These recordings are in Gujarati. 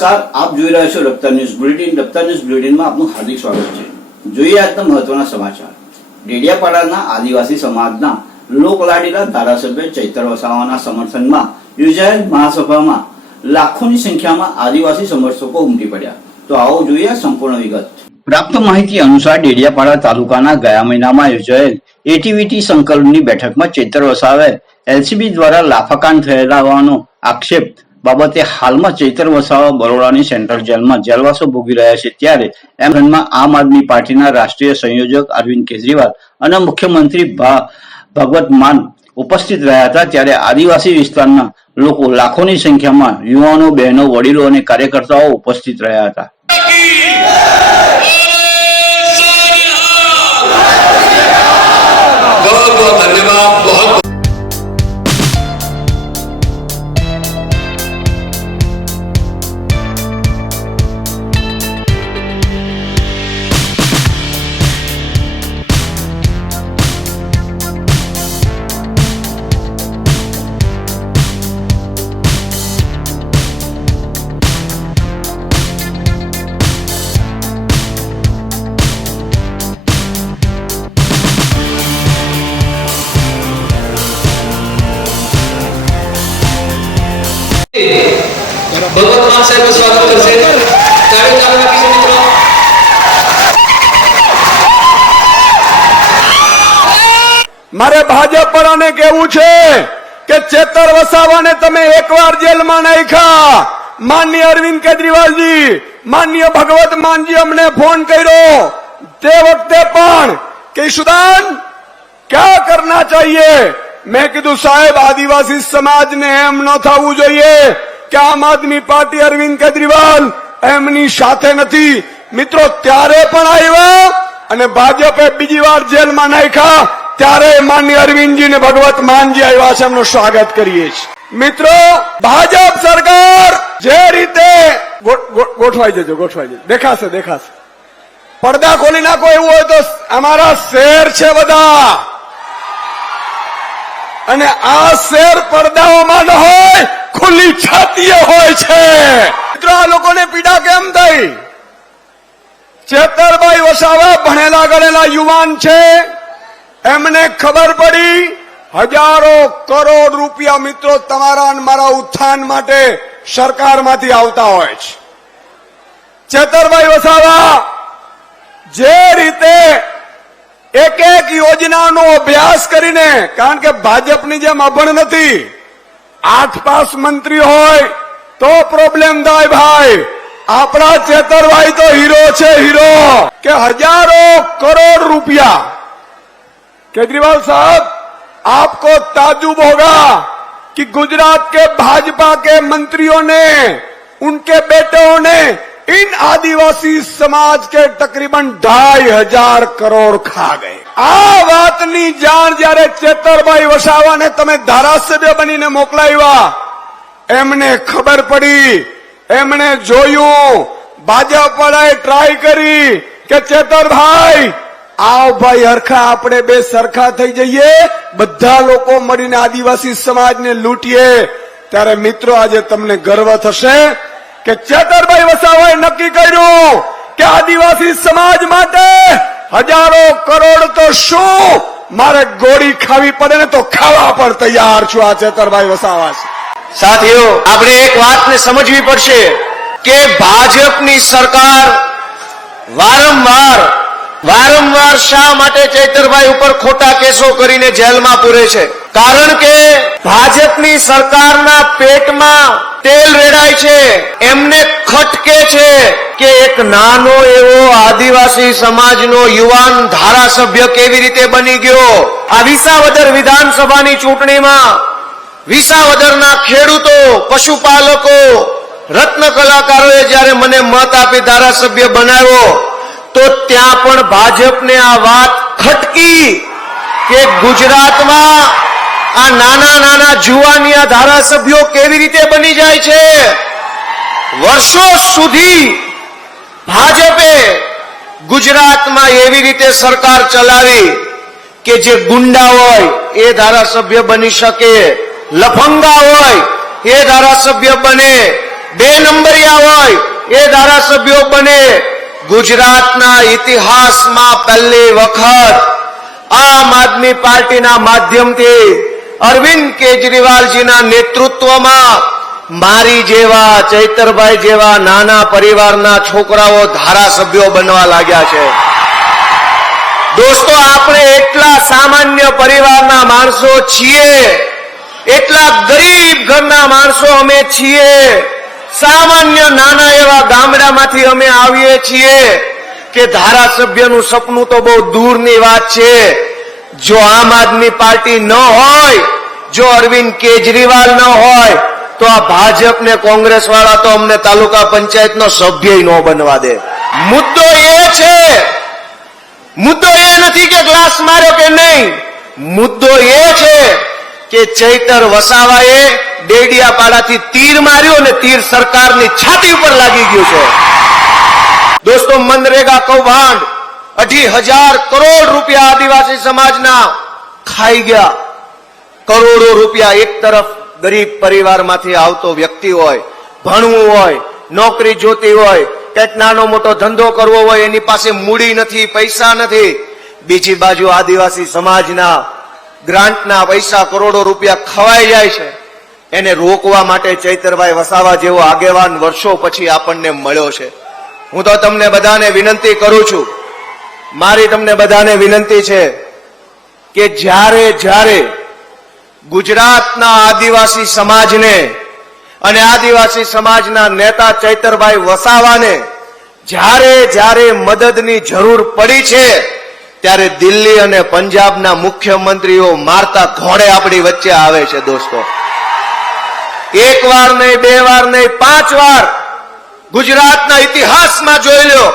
નમસ્કાર. આપ જોઈ રહ્યા છો Raftaar news bulletin. Raftaar news બુલેટિનમાં આપનું હાર્દિક સ્વાગત છે. જોઈએ આજના મહત્વના સમાચાર. ડેડિયાપાડાના આદિવાસી સમાજના લોકલાડીલા ધારાસભ્ય ચૈતર વસાવાના સમર્થનમાં યોજાયેલ મહાસભામાં લાખોની સંખ્યામાં આદિવાસી સમર્થકો ઉમટી પડ્યા. તો આવો જોઈએ સંપૂર્ણ વિગત. પ્રાપ્ત માહિતી અનુસાર ડેડિયાપાડા તાલુકાના ગયા મહિનામાં યોજાયેલ એટીવીટી સંકલનની બેઠકમાં ચૈતર વસાવે એલસીબી દ્વારા લાફાકાન થયેલા હોવાનો આક્ષેપ બાબતે હાલમાં ચૈતર વસાવા બરોડાની સેન્ટ્રલ જેલમાં જેલવાસો ભોગવી રહ્યા છે. ત્યારે એમ આમ આદમી પાર્ટીના રાષ્ટ્રીય સંયોજક અરવિંદ કેજરીવાલ અને મુખ્યમંત્રી ભગવત માન ઉપસ્થિત રહ્યા હતા. ત્યારે આદિવાસી વિસ્તારના લોકો લાખોની સંખ્યામાં યુવાનો, બહેનો, વડીલો અને કાર્યકર્તાઓ ઉપસ્થિત રહ્યા હતા. ધન્યવાદ. ઇમામ સાહેબનું સ્વાગત કરશે. તાળી તાળી આપી છે મિત્રો. મારે ભાજપ વાળાને કેવું છે કે ચેતર વસાવાને તમે એકવાર જેલમાં નાખ્યા. માન્ય અરવિંદ કેજરીવાલજી માન્ય ભગવત માનજી અમને ફોન કર્યો. તે વખતે પણ કેશુદાન ક્યાં કરના ચાહીએ? મેં કીધું, સાહેબ, આદિવાસી સમાજને એમ ન થવું જોઈએ. કે આમ આદમી પાર્ટી અરવિંદ કેજરીવાલ એમની સાથે નથી. મિત્રો, ત્યારે પણ આવ્યા અને ભાજપે બીજી વાર જેલમાં નાખ્યા. ત્યારે માન્ય અરવિંદજી ને ભગવત માનજી આવ્યા છે. એમનું સ્વાગત કરીએ છીએ. મિત્રો, ભાજપ સરકાર જે રીતે ગોઠવાઈ જજો ગોઠવાઈ જજો. દેખાશે દેખાશે. પડદા ખોલી નાખો એવું હોય તો અમારા શેર છે બધા. અને આ શેર પડદાઓમાં ન હોય. ખુલ્લી છાતીએ હોય છે. આ લોકોને પીડા કેમ થઈ? ચેતરભાઈ વસાવા ભણેલા ગણેલા યુવાન છે. એમને ખબર પડી, હજારો કરોડ રૂપિયા મિત્રો તમારા મારા ઉત્થાન માટે સરકારમાંથી આવતા હોય છે. ચેતરભાઈ વસાવા, જે રીતે એક એક યોજનાનો અભ્યાસ કરીને, કારણ કે ભાજપની જેમ અભણ નથી આઠ પાસ મંત્રી હોય તો પ્રોબ્લેમ થાય ભાઈ આપણા ચેતરભાઈ તો હીરો છે હીરો કે હજારો કરોડ रुपया केजरीवाल साहब आपको ताजुब होगा कि गुजरात के भाजपा के मंत्रियों ने उनके बेटों ने इन आदिवासी समाज के तकरीबन ढाई हजार करोड़ खा गए આ વાતની જાણ જ્યારે ચેતરભાઈ વસાવાને તમે ધારાસભ્ય બનીને મોકલાવ્યા એમને ખબર પડી એમણે જોયું ભાજપ વાળાએ ટ્રાય કરી કે ચેતરભાઈ આવ ભાઈ હરખા આપણે બે સરખા થઈ જઈએ બધા લોકો મળીને આદિવાસી સમાજને લૂંટીએ ત્યારે મિત્રો આજે તમને ગર્વ થશે કે ચેતરભાઈ વસાવાએ નક્કી કર્યું કે આદિવાસી સમાજ માટે હજારો કરોડ તો શું? મારે ગોળી ખાવી પડે ને તો ખાવા પણ તૈયાર છું આ ચેતરભાઈ વસાવા સાથીઓ, આપણે એક વાતને સમજવી પડશે કે ભાજપની સરકાર વારંવાર વારંવાર શા માટે ચૈતરભાઈ ઉપર ખોટા કેસો કરીને જેલમાં પૂરે છે? કારણ કે ભાજપની સરકારના પેટમાં તેલ રેડાય છે. એમને ખટકે છે કે એક નાનો એવો આદિવાસી સમાજનો યુવાન ધારાસભ્ય કેવી રીતે બની ગયો? આ વિસાવદર વિધાનસભાની ચૂંટણીમાં વિસાવદરના ખેડૂતો, પશુપાલકો, રત્ન કલાકારોએ જ્યારે મને મત આપી ધારાસભ્ય બનાવ્યો તો ત્યાં પણ ભાજપને આ વાત ખટકી કે ગુજરાતમાં આ નાના નાના જુવાનિયા ધારાસભ્યો કેવી રીતે બની જાય છે? વર્ષો સુધી ભાજપે ગુજરાતમાં એવી રીતે સરકાર ચલાવી કે જે ગુંડા હોય એ ધારાસભ્ય બની શકે, લફંગા હોય એ ધારાસભ્ય બને, બે નંબરિયા હોય એ ધારાસભ્યો બને ગુજરાતના ઇતિહાસમાં પહેલી વખત આમ આદમી પાર્ટીના માધ્યમથી અરવિંદ કેજરીવાલજીના નેતૃત્વમાં મારી જેવા, ચૈતરભાઈ જેવા નાના પરિવારના છોકરાઓ ધારાસભ્યો બનવા લાગ્યા છે. દોસ્તો, આપણે એટલા સામાન્ય પરિવારના માણસો છીએ, એટલા ગરીબ ઘરના માણસો અમે છીએ સામાન્ય નાના એવા ગામડામાંથી અમે આવીએ છીએ કે ધારાસભ્યનું સપનું તો બહુ દૂરની વાત છે. જો આમ આદમી પાર્ટી ન હોય, જો અરવિંદ કેજરીવાલ ન હોય, તો આ ભાજપ ને કોંગ્રેસ વાળા તો અમને તાલુકા પંચાયતનો સભ્ય ન બનવા દે. મુદ્દો એ છે, મુદ્દો એ નથી કે ગ્લાસ માર્યો કે નહીં. મુદ્દો એ છે કે ચૈતર વસાવાએ ડેડિયાપાડાથી તીર માર્યો અને તીર સરકારની છાતી ઉપર લાગી ગયું છે. દોસ્તો, મનરેગા કૌભાંડ અઢી હજાર કરોડ રૂપિયા આદિવાસી સમાજના ખાઈ ગયા. કરોડો રૂપિયા એક તરફ ગરીબ પરિવારમાંથી આવતો વ્યક્તિ હોય, ભણવું હોય, નોકરી જોતી હોય કંઈક નાનો મોટો ધંધો કરવો હોય, એની પાસે મૂડી નથી, પૈસા નથી. બીજી બાજુ આદિવાસી સમાજના ગ્રાન્ટના પૈસા કરોડો રૂપિયા ખવાઈ જાય છે. એને રોકવા માટે ચૈતરભાઈ વસાવા જેવો આગેવાન વર્ષો પછી આપણને મળ્યો છે. હું તો તમને બધાને વિનંતી કરું છું. મારી તમને બધાને વિનંતી છે કે જ્યારે જ્યારે ગુજરાતના આદિવાસી સમાજને અને આદિવાસી સમાજના નેતા ચૈતરભાઈ વસાવાને જ્યારે જ્યારે મદદની જરૂર પડી છે ત્યારે દિલ્હી અને પંજાબના મુખ્યમંત્રીઓ મારતા ઘોડે આપણી વચ્ચે આવે છે દોસ્તો. એક વાર નહીં, બે વાર નહીં, પાંચ વાર ગુજરાતના ઇતિહાસમાં જોઈ લો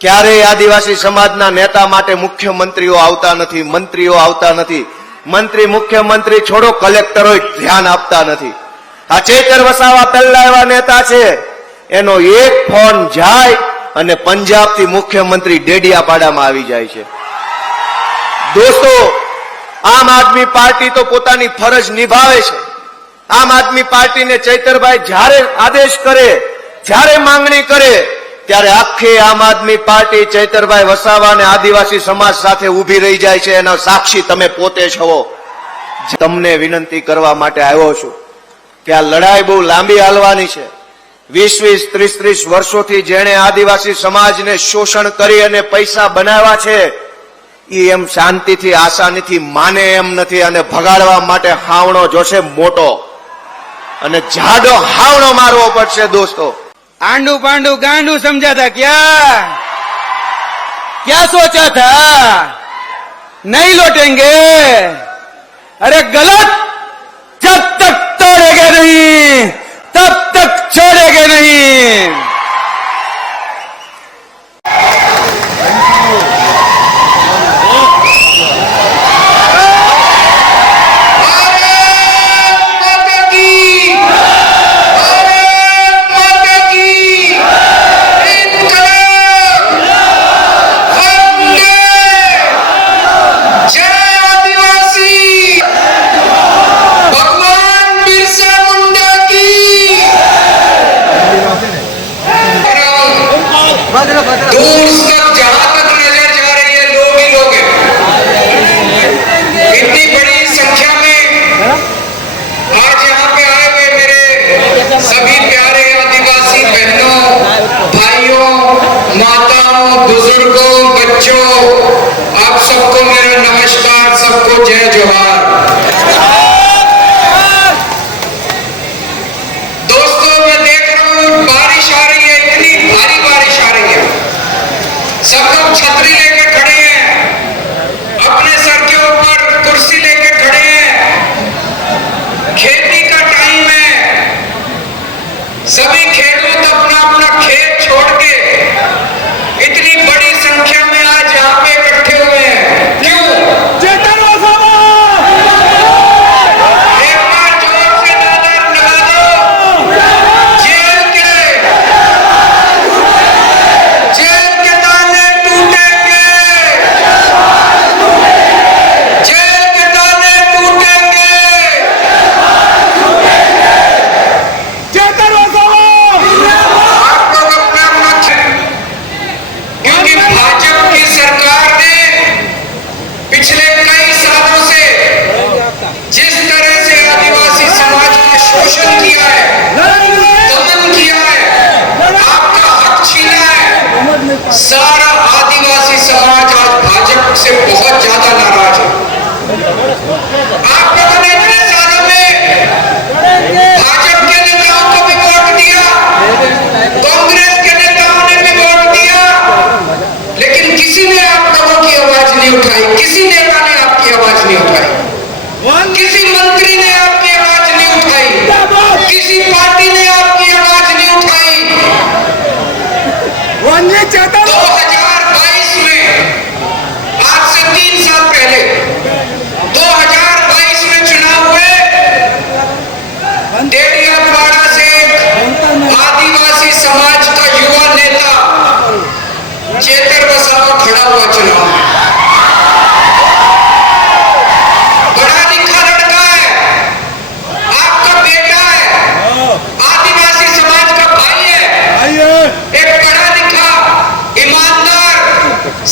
ક્યારેય આદિવાસી સમાજના નેતા માટે મુખ્યમંત્રીઓ આવતા નથી, મંત્રીઓ આવતા નથી. મંત્રી, મુખ્યમંત્રી છોડો કલેક્ટરો ધ્યાન આપતા નથી. આ ચેતર વસાવા પહેલા એવા નેતા છે. એનો એક ફોન જાય અને પંજાબથી મુખ્યમંત્રી ડેડિયાપાડામાં આવી જાય છે. દોસ્તો, આમ આદમી પાર્ટી તો પોતાની ફરજ નિભાવે છે. આમ આદમી પાર્ટીને ચૈતરભાઈ જ્યારે આદેશ કરે, જ્યારે માંગણી કરે, ત્યારે આખી આમ આદમી પાર્ટી ચૈતરભાઈ વસાવા અને આદિવાસી સમાજ સાથે ઊભી રહી જાય છે. એના સાક્ષી તમે પોતે છો તમને વિનંતી કરવા માટે આવ્યો છું કે આ લડાઈ બહુ લાંબી હાલવાની છે. વીસ વીસ ત્રીસ ત્રીસ વર્ષોથી જેણે આદિવાસી સમાજને શોષણ કરી અને પૈસા બનાવ્યા છે, એ એમ શાંતિથી, આસાનીથી માને એમ નથી અને ભગાડવા માટે હાવણો જોશે મોટો. અને જાડો હાવણો મારવો પડશે દોસ્તો. આંડુ પાંડુ ગાંડું સમજાતા ક્યાં? ક્યાં સોચા થા નહીં લોટેંગે. અરે ગલત छोड़ेंगे नहीं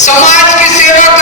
somados que serão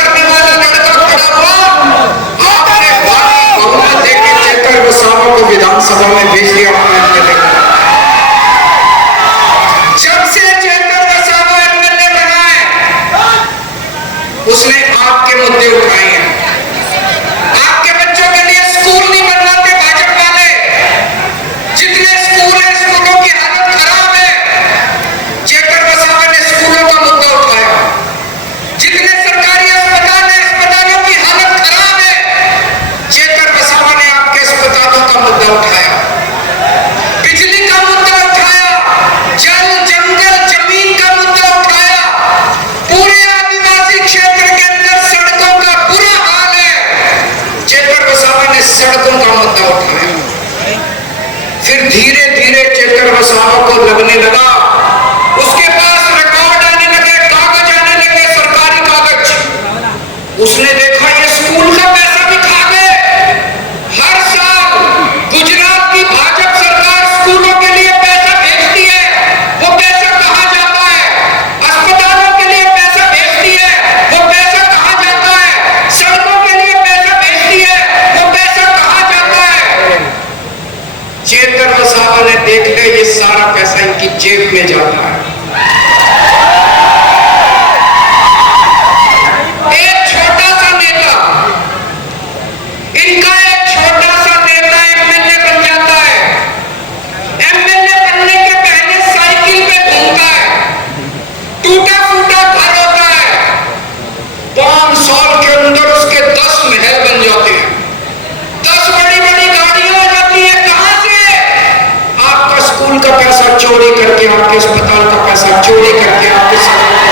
Amém. चोरी करके आपके अस्पताल का पैसा चोरी करके आपके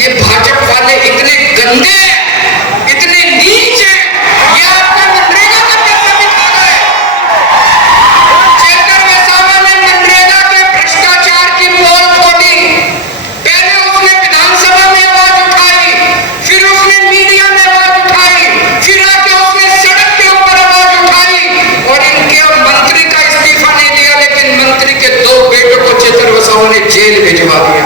ये भाजपा वाले इतने गंदे इतने नीच हैं, ये आपका मनरेगा का क्या निकाला है। सेंटर में सामान्य मनरेगा के भ्रष्टाचार की पोल फोड़ी पहले उसने विधानसभा में आवाज़ उठाई, फिर उसने मीडिया में आवाज़ उठाई, फिर आके उसने सड़क के ऊपर आवाज़ उठाई। और इनके और मंत्री का इस्तीफा नहीं दिया, लेकिन मंत्री के दो बेटों को चतुर्वसाओं ने जेल भिजवा दिया।